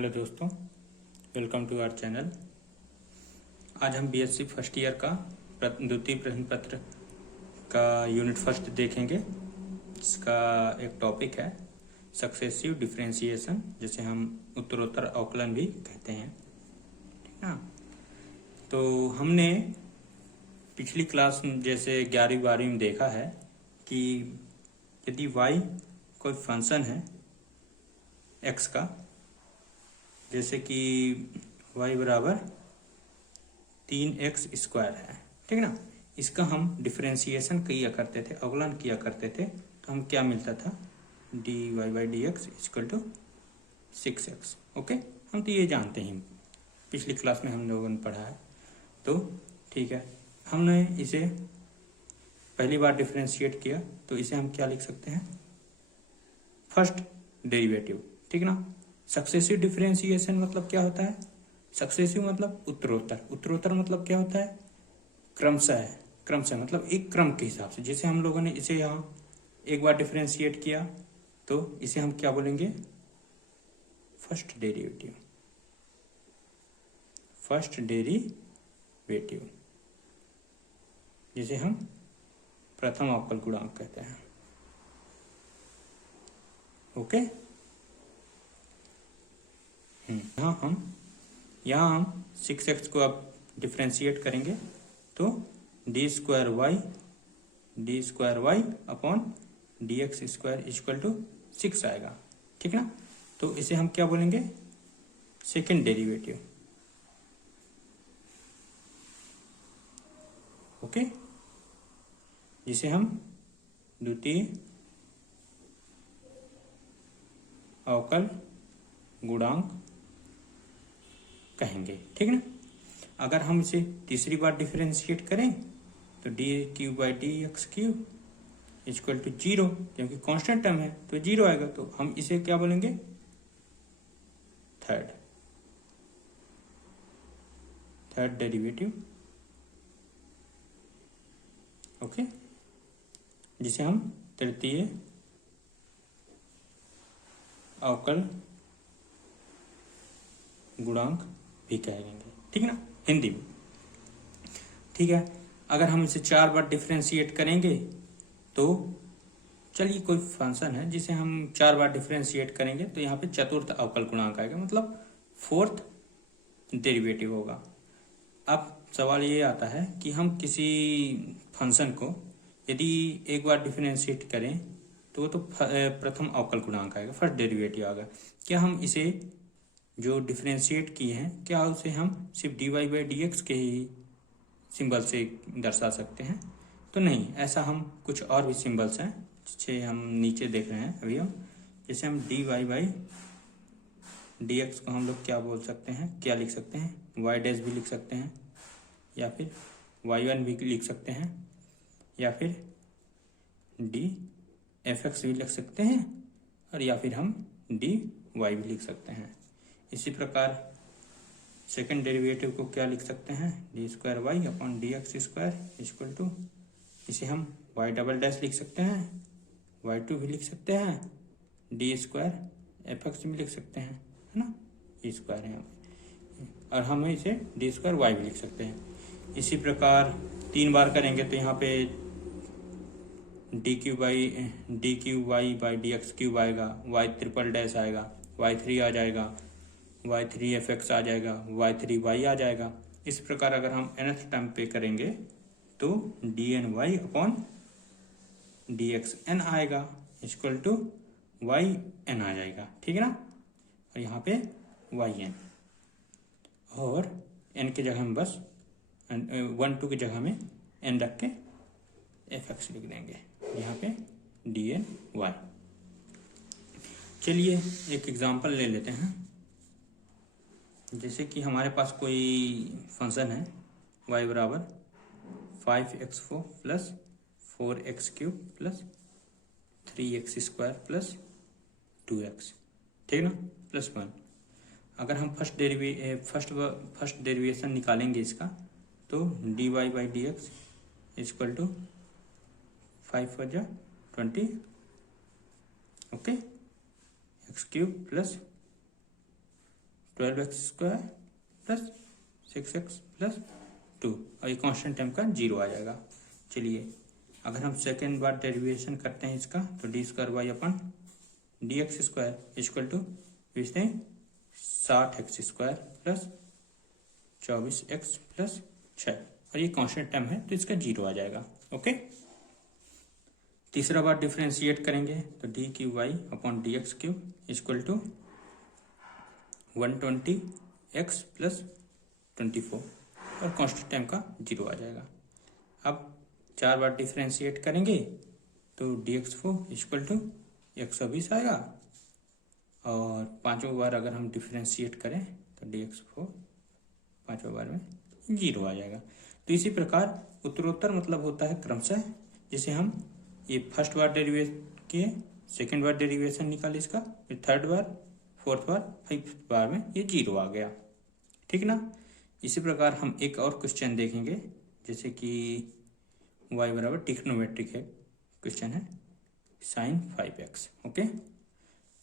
Hello दोस्तों, welcome to our channel. आज हम बीएससी फर्स्ट ईयर का द्वितीय प्रश्न पत्र का यूनिट फर्स्ट देखेंगे। इसका एक टॉपिक है सक्सेसिव डिफरेंशिएशन, जिसे हम उत्तरोत्तर अवकलन भी कहते हैं, ठीक ना। तो हमने पिछली क्लास जैसे 11वीं 12वीं में देखा है कि यदि y कोई फंक्शन है x का, जैसे कि y बराबर 3x² है, ठीक ना। इसका हम डिफरेंशिएशन किया करते थे, अवकलन किया करते थे, तो हम क्या मिलता था, dy/dx = 6x। ओके, हम तो ये जानते हैं, पिछली क्लास में हम लोगों ने पढ़ा है। तो ठीक है, हमने इसे पहली बार डिफरेंशिएट किया, तो इसे हम क्या लिख सकते हैं, फर्स्ट डेरिवेटिव, ठीक ना। सक्सेसिव डिफरेंशिएशन मतलब क्या होता है, सक्सेसिव मतलब उत्तरोत्तर, उत्तरोत्तर मतलब क्या होता है, क्रमशः है, क्रमशः मतलब एक क्रम के हिसाब से। जैसे हम लोगों ने इसे यहाँ एक बार डिफरेंशिएट किया, तो इसे हम क्या बोलेंगे, फर्स्ट डेरिवेटिव, फर्स्ट डेरिवेटिव, जिसे हम प्रथम अवकल गुणांक कहते हैं। ओके, यहाँ हम 6x को अब डिफ्रेंशिएट करेंगे, तो d² अपॉन dx² = 6 आएगा, ठीक ना। तो इसे हम क्या बोलेंगे, सेकेंड डेरिवेटिव। ओके, जिसे हम द्वितीय अवकल गुणांक कहेंगे, ठीक ना। अगर हम इसे तीसरी बार डिफरेंशिएट करें, तो d³ = 0, क्योंकि कांस्टेंट टर्म है तो 0 आएगा, तो हम इसे क्या बोलेंगे, थर्ड डेरिवेटिव। ओके, जिसे हम तृतीय अवकल गुणांक भी कहेंगे, ठीक ना, हिंदी में। ठीक है, अगर हम इसे 4 बार डिफरेंशिएट करेंगे, तो चलिए कोई फंक्शन है जिसे हम 4 बार डिफरेंशिएट करेंगे, तो यहाँ पे चतुर्थ अवकल गुणांक आएगा, मतलब फोर्थ डेरिवेटिव होगा। अब सवाल ये आता है कि हम किसी फंक्शन को यदि एक बार डिफरेंशिएट करें, तो वो तो प्रथम अवकल गुणांक आएगा, फर्स्ट डेरिवेटिव आएगा। क्या हम इसे जो डिफरेंशिएट किए हैं, क्या उसे हम सिर्फ dy/dx के ही सिंबल से दर्शा सकते हैं? तो नहीं, ऐसा हम कुछ और भी सिंबल्स हैं जिसे हम नीचे देख रहे हैं अभी हम। जैसे हम dy/dx को हम लोग क्या बोल सकते हैं, क्या लिख सकते हैं, y' भी लिख सकते हैं, या फिर y1 भी लिख सकते हैं, या फिर dfx भी लिख सकते हैं, और या फिर हम dy भी लिख सकते हैं। इसी प्रकार सेकेंड डेरिवेटिव को क्या लिख सकते हैं, d² अपॉन dx², इसे हम y" लिख सकते हैं, y2 भी लिख सकते हैं, d²fx भी लिख सकते हैं, है ना, ये स्क्वायर है, और हम इसे d² भी लिख सकते हैं। इसी प्रकार 3 बार करेंगे, तो यहाँ पे dq/dx³ आएगा, y" आएगा, y3 आ जाएगा, y3fx आ जाएगा, y3y आ जाएगा। इस प्रकार अगर हम nth टर्म पे करेंगे, तो dny अपॉन dxn आएगा, =yn आ जाएगा, ठीक है ना। और यहाँ पे yn, और n की जगह में बस 1 2 की जगह में n रख के fx लिख देंगे, यहाँ पे dny। चलिए एक एग्जांपल ले लेते हैं। जैसे कि हमारे पास कोई फंक्शन है y बराबर 5x4 + 4x³ + 3x² + 2x, ठीक ना, +1। अगर हम फर्स्ट डेरिवेशन निकालेंगे इसका, तो dy/dx = 5 × 20, okay, x³ + 12x² plus 6x plus 2 और ये कांस्टेंट टाइम का 0 आ जाएगा। चलिए अगर हम सेकेंड बार डेरिवेशन करते हैं इसका तो d² इक्वल टू लिखते हैं 60x² प्लस 24x प्लस 6 और ये कांस्टेंट टर्म है तो इसका 0 आ जाएगा। ओके, तीसरा बार डिफ्रेंशिएट करेंगे तो d³ equal to 120x plus 24 और कांस्टेंट टाइम का 0 आ जाएगा। अब 4 बार डिफ्रेंशिएट करेंगे तो dx4 इक्वल टू 120 आएगा और 5वां बार अगर हम डिफ्रेंशिएट करें तो dx4 5वां बार में 0 आ जाएगा। तो इसी प्रकार उत्तरोत्तर मतलब होता है क्रमशः, जिसे हम ये फर्स्ट बार डेरिवेशन किए, सेकेंड बार डेरिवेशन निकाले इसका, फिर थर्ड बार, फोर्थ बार, फिफ्थ बार में ये 0 आ गया। ठीक ना। इसी प्रकार हम एक और क्वेश्चन देखेंगे, जैसे कि y बराबर ट्रिग्नोमेट्रिक है क्वेश्चन है sin 5x। ओके,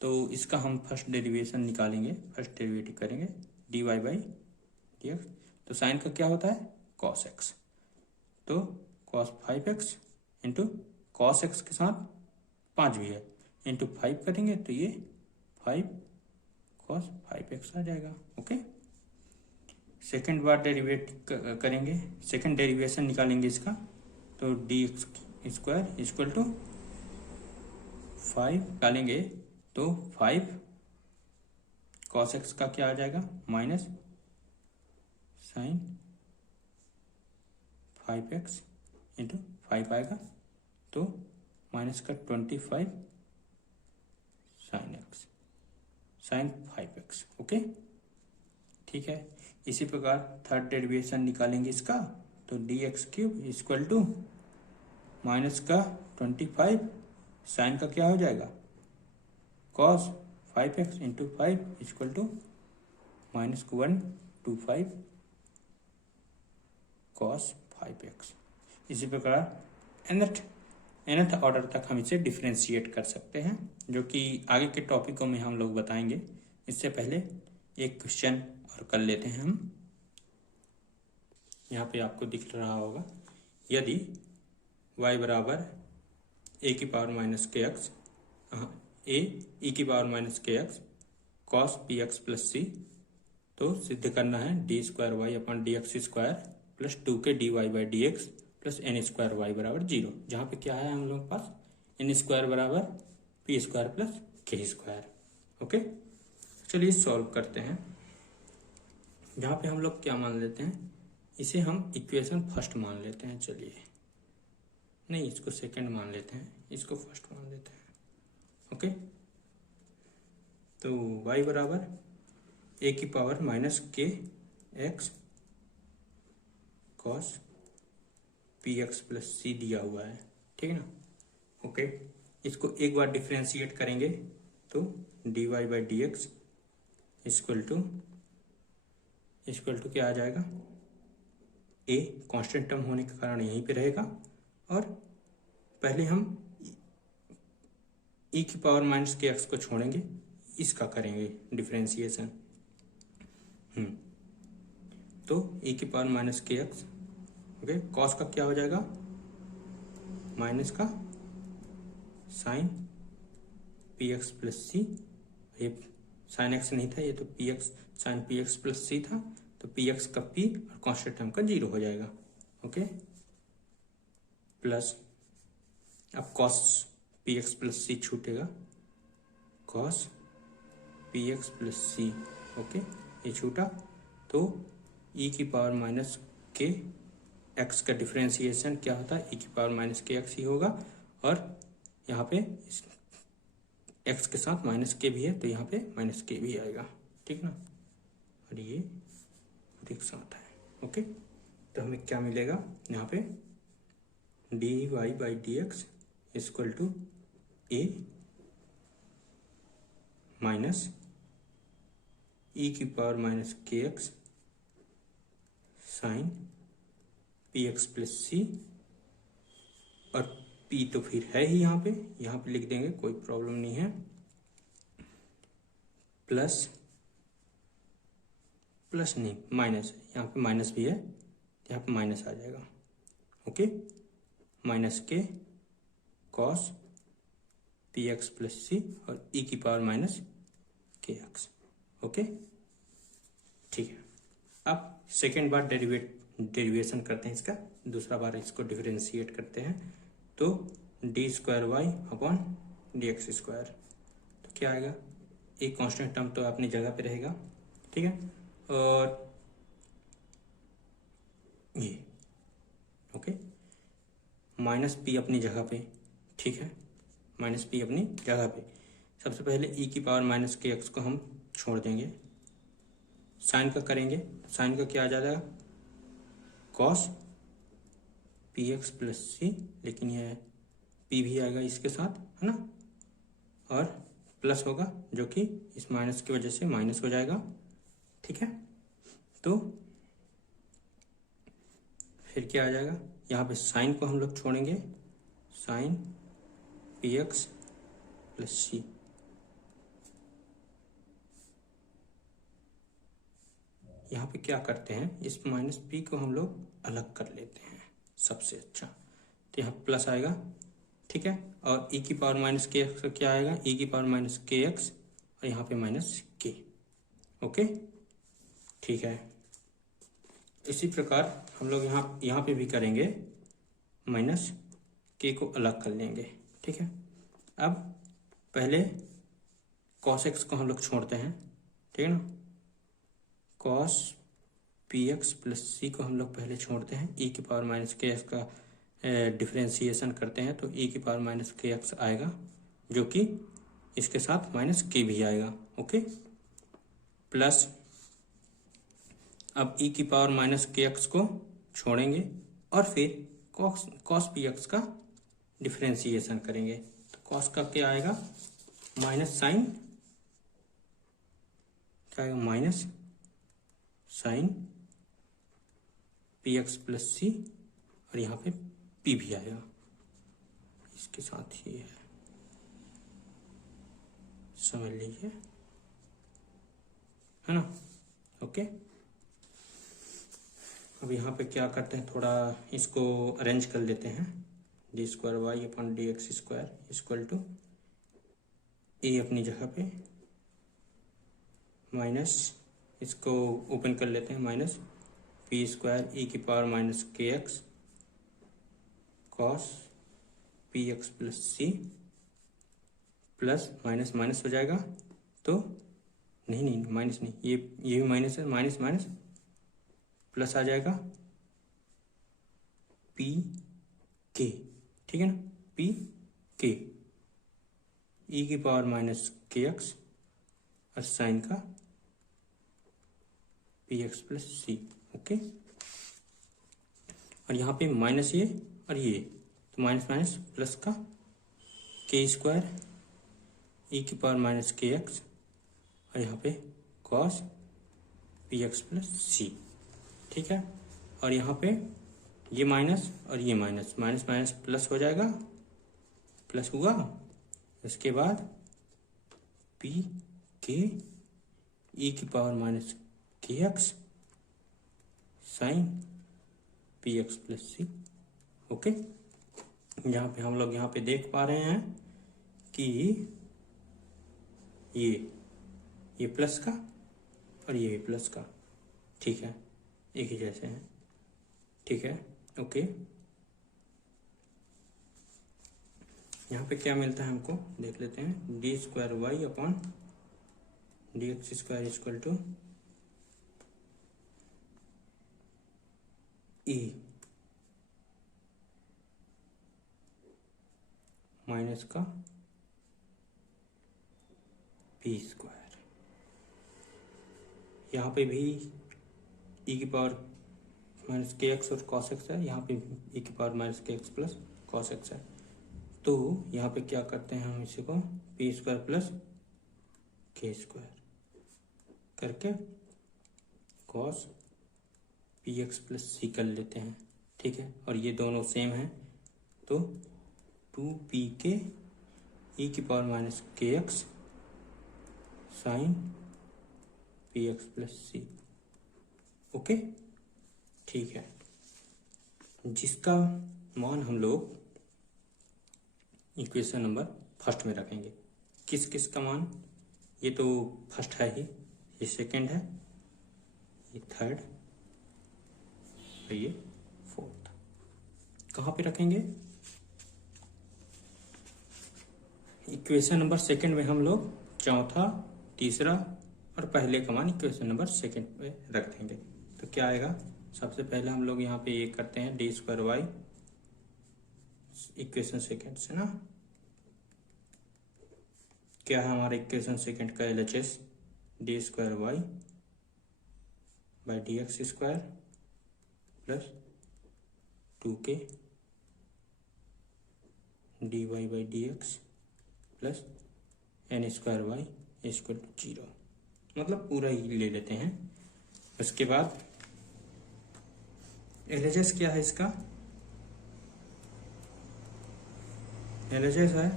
तो इसका हम फर्स्ट डेरिवेशन निकालेंगे, फर्स्ट डेरिवेटिव करेंगे dy/dx। तो साइन का क्या होता है cos x, तो cos 5x into cos x के साथ 5 भी है इंटू 5 करेंगे तो ये 5 cos 5x आ जाएगा। ओके, सेकेंड बार डेरिवेट करेंगे, सेकेंड डेरिवेशन निकालेंगे इसका तो dx² इक्वल टू 5 डालेंगे तो 5 cos x का क्या आ जाएगा माइनस साइन 5x इंटू 5 आएगा तो माइनस का 25 साइन 5x। ओके, ठीक है। इसी प्रकार थर्ड डेरिवेशन निकालेंगे इसका तो dx³ इक्वल टू माइनस का 25 साइन का क्या हो जाएगा cos 5x into 5 equal to minus 125 cos 5x। इसी प्रकार nth ऑर्डर तक हम इसे डिफ्रेंशिएट कर सकते हैं, जो कि आगे के टॉपिकों में हम लोग बताएंगे। इससे पहले एक क्वेश्चन और कर लेते हैं हम। यहाँ पे आपको दिख रहा होगा, यदि y बराबर a⁻kx cos px plus c, तो सिद्ध करना है d²y/dx² plus 2k dy/dx plus n² y बराबर 0, जहाँ पे क्या है हम लोग के पास n² बराबर p² प्लस k²। ओके, चलिए सॉल्व करते हैं। जहाँ पे हम लोग क्या मान लेते हैं, इसे हम इक्वेशन फर्स्ट मान लेते हैं। चलिए नहीं, इसको सेकंड मान लेते हैं, इसको फर्स्ट मान लेते हैं। ओके, तो y बराबर a⁻kx cos px plus c दिया हुआ है, ठीक है ना। ओके, इसको एक बार डिफ्रेंशिएट करेंगे तो dy/dx इक्वल टू क्या आ जाएगा, a कांस्टेंट टर्म होने के कारण यहीं पे रहेगा, और पहले हम e⁻kx को छोड़ेंगे, इसका करेंगे डिफ्रेंशिएशन। तो e⁻kx ओके, कॉस का क्या हो जाएगा माइनस का साइन px प्लस c, ये साइन x नहीं था, ये तो px sine px plus c था, तो px का p और कांस्टेंट टर्म का 0 हो जाएगा। ओके, प्लस अब cos px प्लस c छूटेगा, cos px plus c। Okay, ये छूटा तो e⁻k x का डिफ्रेंशिएशन क्या होता है, e⁻kx ही होगा, और यहाँ पे x के साथ माइनस के भी है तो यहाँ पे माइनस के भी आएगा, ठीक ना, और ये एक साथ है। ओके, तो हमें क्या मिलेगा यहाँ पे dy/dx equal to a minus e⁻kx sine px plus c, और p तो फिर है ही यहाँ पे लिख देंगे, कोई प्रॉब्लम नहीं है, प्लस प्लस नहीं, माइनस है, यहाँ पे माइनस भी है, यहाँ पे माइनस आ जाएगा। Okay, minus k cos p x plus c और ई की power minus k x. Okay, ठीक है। अब सेकेंड बार डेरिवेशन करते हैं इसका, दूसरा बार इसको डिफरेंशिएट करते हैं। तो d square y upon d x square, तो क्या आएगा, एक कांस्टेंट टर्म तो अपनी जगह पे रहेगा, ठीक है, और ये ओके, माइनस पी अपनी जगह पे, ठीक है, माइनस पी अपनी जगह पे। सबसे पहले ई की पावर माइनस के एक्स को हम छोड़ देंगे, साइन का करेंगे, साइन का क्या आ जाएगा, कॉस पी एक्स प्लस सी, लेकिन यह पी भी आएगा इसके साथ, है ना, और प्लस होगा जो कि इस माइनस की वजह से माइनस हो जाएगा, ठीक है। तो फिर क्या आ जाएगा, यहाँ पे साइन को हम लोग छोड़ेंगे, साइन पी एक्स प्लस सी, यहाँ पे क्या करते हैं, इस माइनस पी को हम लोग अलग कर लेते हैं सबसे अच्छा, तो यहाँ प्लस आएगा, ठीक है, और ई की पावर माइनस के एक्स का क्या आएगा, ई की पावर माइनस के एक्स, और यहाँ पे माइनस के। ओके, ठीक है। इसी प्रकार हम लोग यहाँ पे भी करेंगे, माइनस के को अलग कर लेंगे, ठीक है। अब पहले कॉस एक्स को हम लोग छोड़ते हैं, ठीक है ना, कॉस पी एक्स प्लस सी को हम लोग पहले छोड़ते हैं, ई की पावर माइनस के एक्स का डिफ्रेंसिएशन करते हैं, तो ई की पावर माइनस के एक्स आएगा, जो कि इसके साथ माइनस के भी आएगा। ओके, प्लस अब ई की पावर माइनस के एक्स को छोड़ेंगे और फिर कॉस पी एक्स का डिफ्रेंसिएशन करेंगे, तो कॉस का क्या आएगा, माइनस साइन, क्या आएगा, minus sign p x plus c, और यहाँ पे पी भी आएगा, इसके साथ ही है, समझ लीजिए, है ना। ओके, अब यहाँ पे क्या करते हैं, थोड़ा इसको अरेंज कर लेते हैं, d square y upon d x square equal to a अपनी जगह पे, माइनस इसको ओपन कर लेते हैं, माइनस पी स्क्वायर ई की power minus k x cos p x plus c, plus minus minus हो जाएगा, तो नहीं माइनस नहीं, ये भी माइनस है, माइनस माइनस प्लस आ जाएगा, पी के, ठीक है ना, पी के ई की पावर माइनस के एक्स और साइन का P x plus c. Okay, और यहाँ पे माइनस ये और ये, तो माइनस माइनस प्लस का के स्क्वायर ई की पावर माइनस के एक्स, और यहाँ पे cos p x plus c, ठीक है। और यहाँ पे ये माइनस और ये माइनस, माइनस माइनस प्लस हो जाएगा, प्लस हुआ, इसके बाद पी के ई की power minus k x sine p x plus c. Okay, यहाँ पे हम लोग यहाँ पे देख पा रहे हैं कि ये प्लस का और ये भी प्लस का, ठीक है, एक ही जैसे हैं, ठीक है। ओके, यहाँ पे क्या मिलता है हमको देख लेते हैं, d square y upon d x square equal to e minus का पी स्क्वायर, यहाँ पे भी ई की पावर माइनस के एक्स और कॉस एक्स है, यहाँ पे ई की power minus k x plus cos x है, तो यहाँ पे क्या करते हैं हम इसी को P square plus k square करके कॉस पी एक्स प्लस सी कर लेते हैं, ठीक है, और ये दोनों सेम हैं, तो टू पी के ई की power minus k x sine p x plus c. Okay, ठीक है, जिसका मान हम लोग इक्वेशन नंबर फर्स्ट में रखेंगे। किस किस का मान, ये तो फर्स्ट है ही, ये सेकंड है, ये थर्ड और ये फोर्थ। कहाँ पे रखेंगे? इक्वेशन नंबर सेकंड में हम लोग चौथा, तीसरा और पहले का मान इक्वेशन नंबर सेकंड में रख देंगे। तो क्या आएगा? सबसे पहले हम लोग यहाँ पे ये करते हैं d square y, equation second से ना, क्या है हमारा इक्वेशन सेकंड का LHS? D square y by d x square plus 2k d y by d x plus n square y equal to 0, मतलब पूरा ही ले लेते हैं। उसके बाद LHS क्या है इसका? LHS है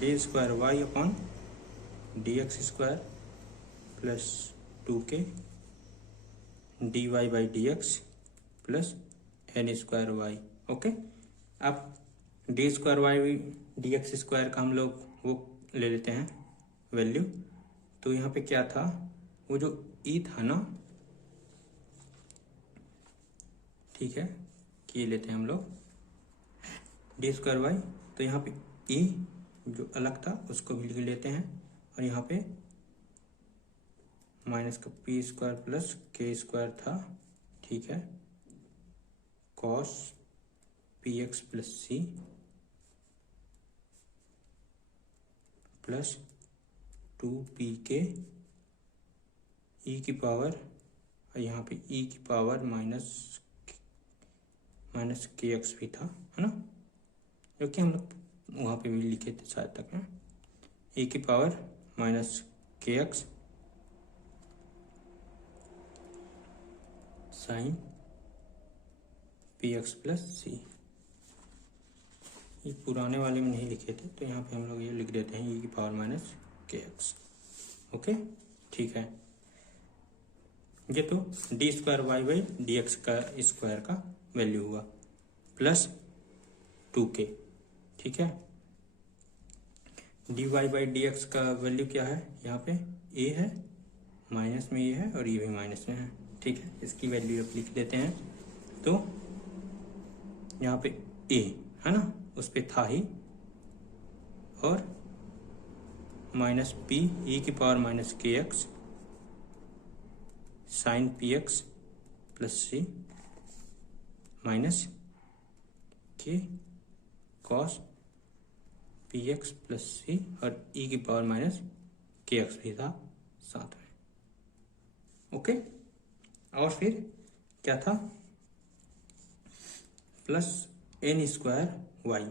d square y upon d x square plus 2k d y by d x plus n square y. Okay, अब d square y d x square का हम लोग वो ले लेते हैं वैल्यू। तो यहाँ पे क्या था, वो जो ई था ना, ठीक है, कि ये लेते हैं हम लोग डी स्क्वायर वाई, तो यहाँ पे ई जो अलग था उसको भी लिख लेते हैं, और यहाँ पे माइनस का p square plus k square था, ठीक है, cos p x plus c plus 2pk e की पावर, और यहाँ पे ई की पावर माइनस के एक्स भी था, है ना, जो कि हम लोग वहाँ पे भी लिखे थे शायद तक में, ई की power minus k x sine p x plus c. ये पुराने वाले में नहीं लिखे थे, तो यहाँ पे हम लोग ये लिख देते हैं ई की power minus k x. Okay, ठीक है, ये तो d square y by d x का स्क्वायर का वैल्यू हुआ प्लस 2k, ठीक है। D y by d x का वैल्यू क्या है? यहाँ पे ए है, माइनस में ए है और ये भी माइनस में है, ठीक है, इसकी वैल्यू आप लिख देते हैं। तो यहाँ पे ए है ना, उस पे था ही, और माइनस पी ई की power minus k x sine p x plus c minus k cos p x plus c, और ई की पावर माइनस के एक्स भी था साथ में। ओके, और फिर क्या था? Plus n square y,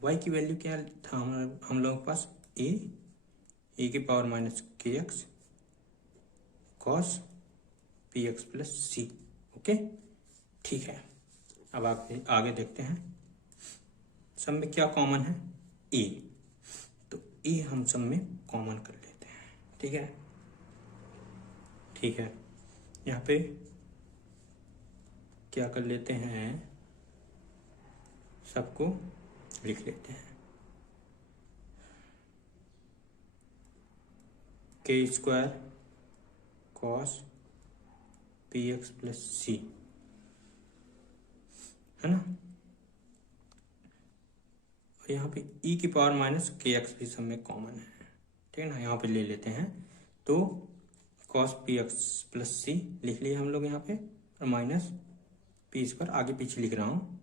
y की वैल्यू क्या था हम लोगों के पास? ए की power minus k x cos p x plus c. Okay, ठीक है, अब आगे देखते हैं। सब में क्या कॉमन है? ए, तो ए हम सब में कॉमन कर लेते हैं, ठीक है, ठीक है, यहाँ पे क्या कर लेते हैं, सबको लिख लेते हैं, k square cos p x plus c, है ना, और यहाँ पे ई की पावर माइनस के एक्स भी सब में कॉमन है, ठीक है ना, यहाँ पे ले लेते हैं। तो कॉस पी एक्स प्लस सी लिख लिए हम लोग यहाँ पे, और माइनस पी स्क्वायर आगे पीछे लिख रहा हूँ,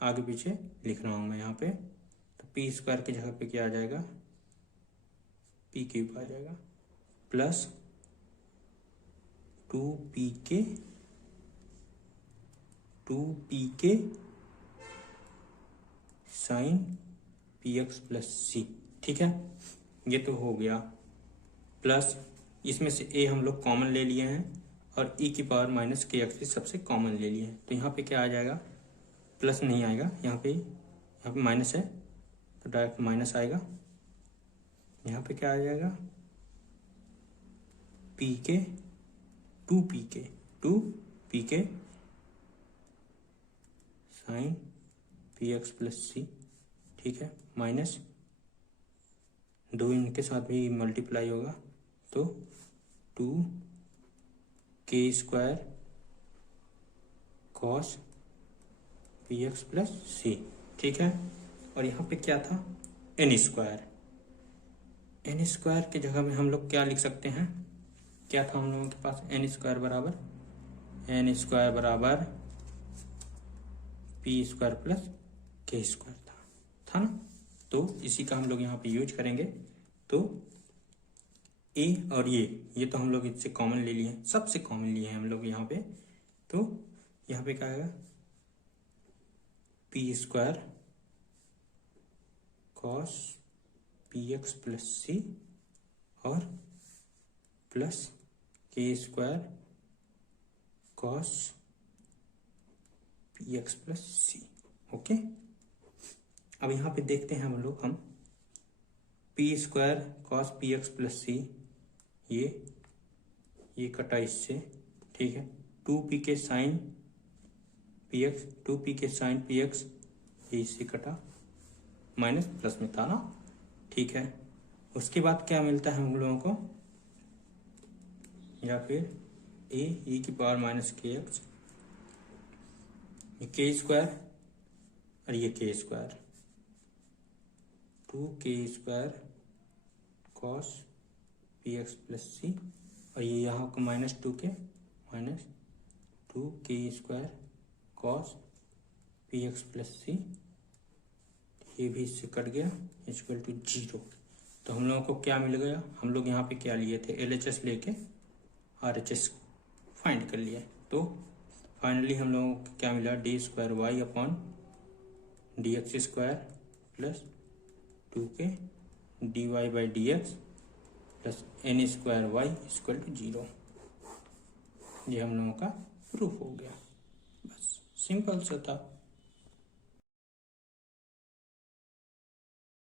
आगे पीछे लिख रहा हूँ मैं यहाँ पे। तो पी स्क्वायर की जगह पे क्या आ जाएगा? पी क्यूब आ जाएगा plus 2pk sine p x plus c, ठीक है, ये तो हो गया। प्लस इसमें से ए हम लोग कॉमन ले लिए हैं, और ई की पावर माइनस के एक्स भी सबसे कॉमन ले लिए हैं, तो यहाँ पे क्या आ जाएगा? प्लस नहीं आएगा, यहाँ पे माइनस है, तो डायरेक्ट माइनस आएगा। यहाँ पे क्या आ जाएगा? पी के 2pk टू पी के sign p x plus c, ठीक है, माइनस 2 इनके साथ भी मल्टीप्लाई होगा तो 2k² cos p x plus c, ठीक है। और यहाँ पे क्या था, n²। n² की जगह में हम लोग क्या लिख सकते हैं, क्या था हम लोगों के पास, n² बराबर p² प्लस k² था ना। तो इसी का हम लोग यहाँ पे यूज करेंगे। तो a और ये तो हम लोग इससे कॉमन ले लिए हैं, सबसे कॉमन लिए हैं हम लोग यहाँ पे। तो यहाँ पे क्या आएगा, p² cos p x plus c और plus k² cos p x plus c, okay. अब यहाँ पे देखते हैं हम लोग, हम p² cos p x plus c, ये कटा इससे, ठीक है। 2p के साइन पी एक्स, 2p के साइन पी एक्स, ये इससे कटा, माइनस प्लस में था ना, ठीक है। उसके बाद क्या मिलता है हम लोगों को, या फिर e की power minus k x, k² और ये k², 2k² cos p x plus c, और ये यहाँ को minus 2k minus 2k² cos p x plus c, ये भी इससे कट गया, इक्वल टू 0। तो हम लोगों को क्या मिल गया, हम लोग यहाँ पे क्या लिए थे, LHS लेके RHS फाइंड कर लिया। तो फाइनली हम लोगों को क्या मिला, d² upon dx² plus 2k dy/dx plus n² y equal to 0। ये हम लोगों का प्रूफ हो गया, बस सिंपल सा था।